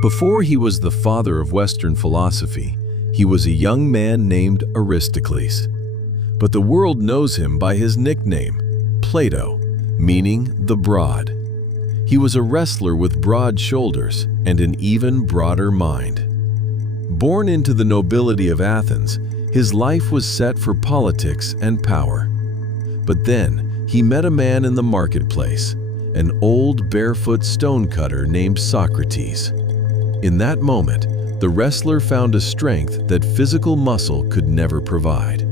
Before he was the father of Western philosophy, he was a young man named Aristocles. But the world knows him by his nickname, Plato, meaning the broad. He was a wrestler with broad shoulders and an even broader mind. Born into the nobility of Athens, his life was set for politics and power. But then he met a man in the marketplace, an old barefoot stonecutter named Socrates. In that moment, the wrestler found a strength that physical muscle could never provide.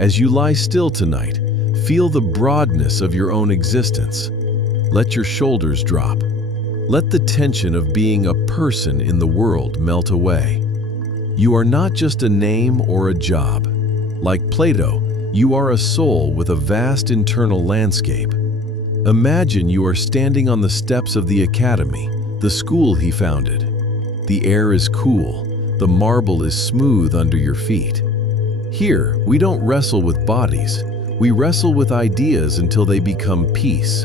As you lie still tonight, feel the broadness of your own existence. Let your shoulders drop. Let the tension of being a person in the world melt away. You are not just a name or a job. Like Plato, you are a soul with a vast internal landscape. Imagine you are standing on the steps of the academy, the school he founded. The air is cool, the marble is smooth under your feet. Here, we don't wrestle with bodies, we wrestle with ideas until they become peace.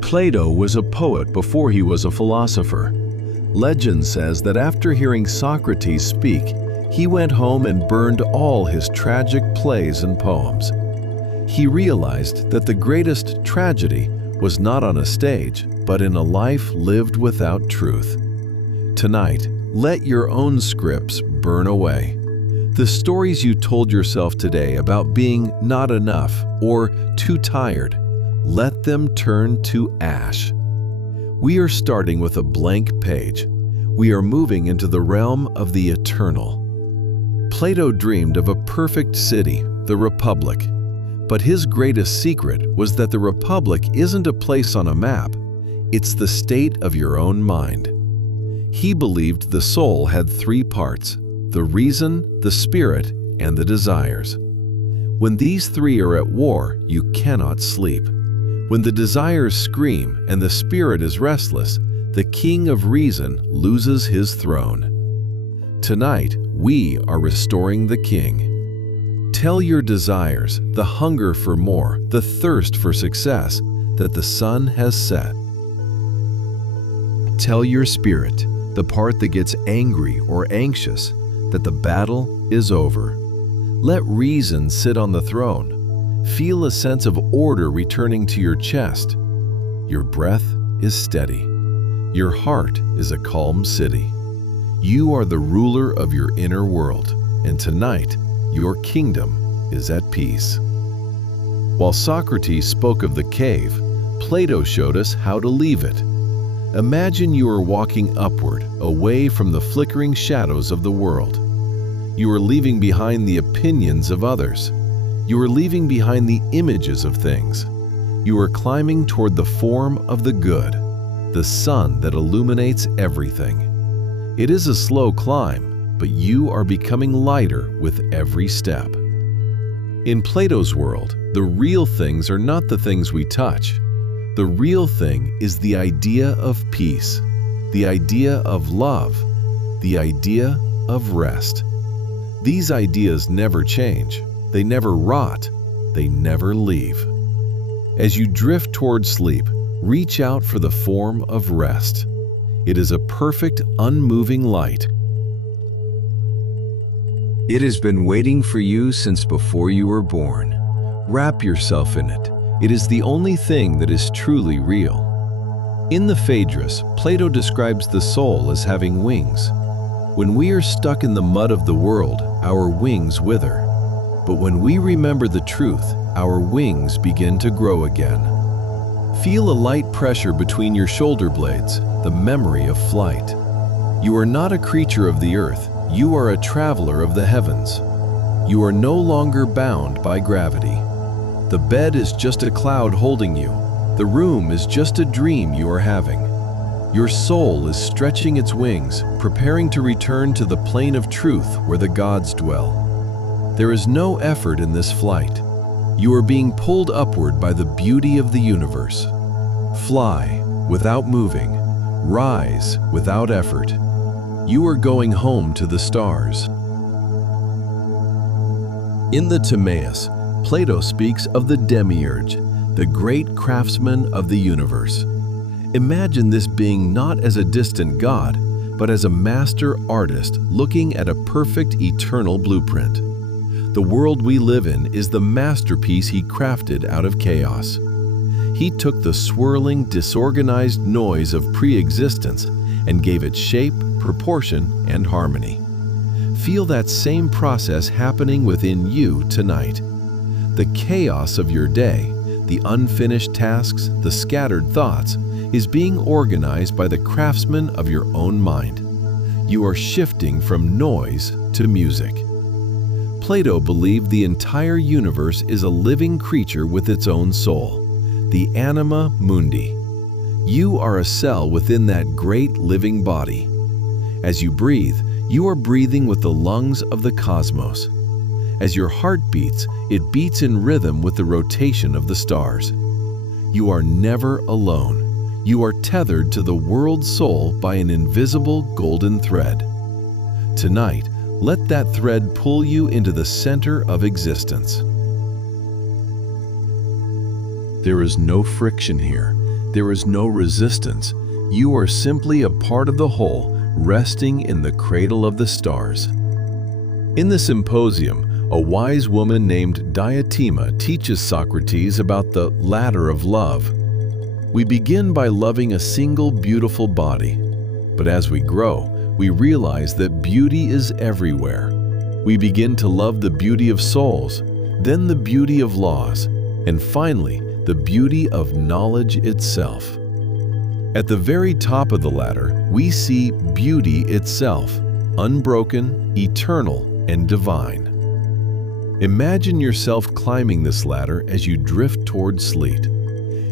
Plato was a poet before he was a philosopher. Legend says that after hearing Socrates speak, he went home and burned all his tragic plays and poems. He realized that the greatest tragedy was not on a stage, but in a life lived without truth. Tonight, let your own scripts burn away. The stories you told yourself today about being not enough or too tired, let them turn to ash. We are starting with a blank page. We are moving into the realm of the eternal. Plato dreamed of a perfect city, the Republic. But his greatest secret was that the Republic isn't a place on a map, it's the state of your own mind. He believed the soul had three parts: the reason, the spirit, and the desires. When these three are at war, you cannot sleep. When the desires scream and the spirit is restless, the king of reason loses his throne. Tonight, we are restoring the king. Tell your desires, the hunger for more, the thirst for success, that the sun has set. Tell your spirit, the part that gets angry or anxious, that the battle is over. Let reason sit on the throne. Feel a sense of order returning to your chest. Your breath is steady. Your heart is a calm city. You are the ruler of your inner world, and tonight, your kingdom is at peace. While Socrates spoke of the cave, Plato showed us how to leave it. Imagine you are walking upward, away from the flickering shadows of the world. You are leaving behind the opinions of others. You are leaving behind the images of things. You are climbing toward the form of the good, the sun that illuminates everything. It is a slow climb, but you are becoming lighter with every step. In Plato's world, the real things are not the things we touch. The real thing is the idea of peace, the idea of love, the idea of rest. These ideas never change, they never rot, they never leave. As you drift toward sleep, reach out for the form of rest. It is a perfect, unmoving light. It has been waiting for you since before you were born. Wrap yourself in it. It is the only thing that is truly real. In the Phaedrus, Plato describes the soul as having wings. When we are stuck in the mud of the world, our wings wither. But when we remember the truth, our wings begin to grow again. Feel a light pressure between your shoulder blades, the memory of flight. You are not a creature of the earth, you are a traveler of the heavens. You are no longer bound by gravity. The bed is just a cloud holding you. The room is just a dream you are having. Your soul is stretching its wings, preparing to return to the plane of truth where the gods dwell. There is no effort in this flight. You are being pulled upward by the beauty of the universe. Fly without moving. Rise without effort. You are going home to the stars. In the Timaeus, Plato speaks of the demiurge, the great craftsman of the universe. Imagine this being not as a distant god, but as a master artist looking at a perfect eternal blueprint. The world we live in is the masterpiece he crafted out of chaos. He took the swirling, disorganized noise of pre-existence and gave it shape, proportion, and harmony. Feel that same process happening within you tonight. The chaos of your day, the unfinished tasks, the scattered thoughts, is being organized by the craftsman of your own mind. You are shifting from noise to music. Plato believed the entire universe is a living creature with its own soul, the anima mundi. You are a cell within that great living body. As you breathe, you are breathing with the lungs of the cosmos. As your heart beats, it beats in rhythm with the rotation of the stars. You are never alone. You are tethered to the world's soul by an invisible golden thread. Tonight, let that thread pull you into the center of existence. There is no friction here. There is no resistance. You are simply a part of the whole, resting in the cradle of the stars. In the symposium, a wise woman named Diotima teaches Socrates about the ladder of love. We begin by loving a single beautiful body, but as we grow, we realize that beauty is everywhere. We begin to love the beauty of souls, then the beauty of laws, and finally, the beauty of knowledge itself. At the very top of the ladder, we see beauty itself, unbroken, eternal, and divine. Imagine yourself climbing this ladder as you drift toward sleep.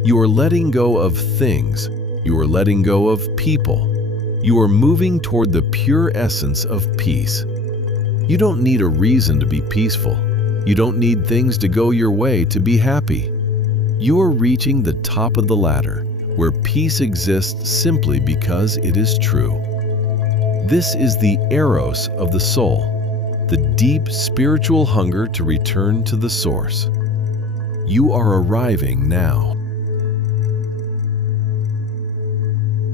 You are letting go of things. You are letting go of people. You are moving toward the pure essence of peace. You don't need a reason to be peaceful. You don't need things to go your way to be happy. You are reaching the top of the ladder, where peace exists simply because it is true. This is the eros of the soul, the deep spiritual hunger to return to the source. You are arriving now.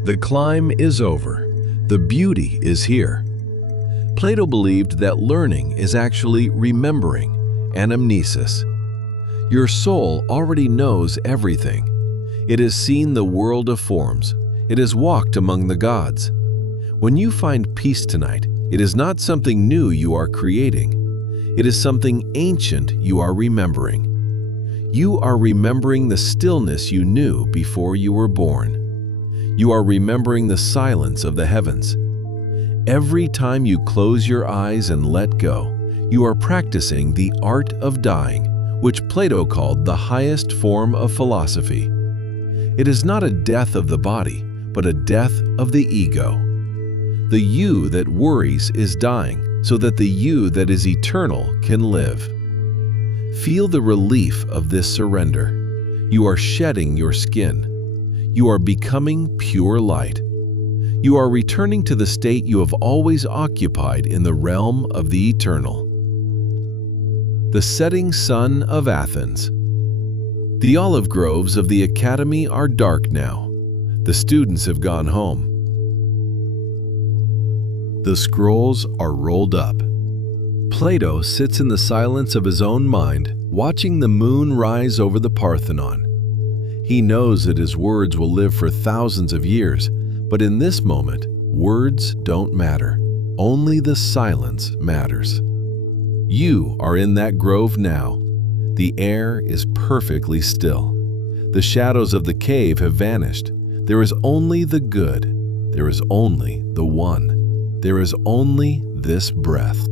The climb is over. The beauty is here. Plato believed that learning is actually remembering, anamnesis. Your soul already knows everything. It has seen the world of forms. It has walked among the gods. When you find peace tonight, it is not something new you are creating. It is something ancient you are remembering. You are remembering the stillness you knew before you were born. You are remembering the silence of the heavens. Every time you close your eyes and let go, you are practicing the art of dying, which Plato called the highest form of philosophy. It is not a death of the body, but a death of the ego. The you that worries is dying, so that the you that is eternal can live. Feel the relief of this surrender. You are shedding your skin. You are becoming pure light. You are returning to the state you have always occupied in the realm of the eternal. The setting sun of Athens. The olive groves of the academy are dark now. The students have gone home. The scrolls are rolled up. Plato sits in the silence of his own mind, watching the moon rise over the Parthenon. He knows that his words will live for thousands of years, but in this moment, words don't matter. Only the silence matters. You are in that grove now. The air is perfectly still. The shadows of the cave have vanished. There is only the good. There is only the one. There is only this breath.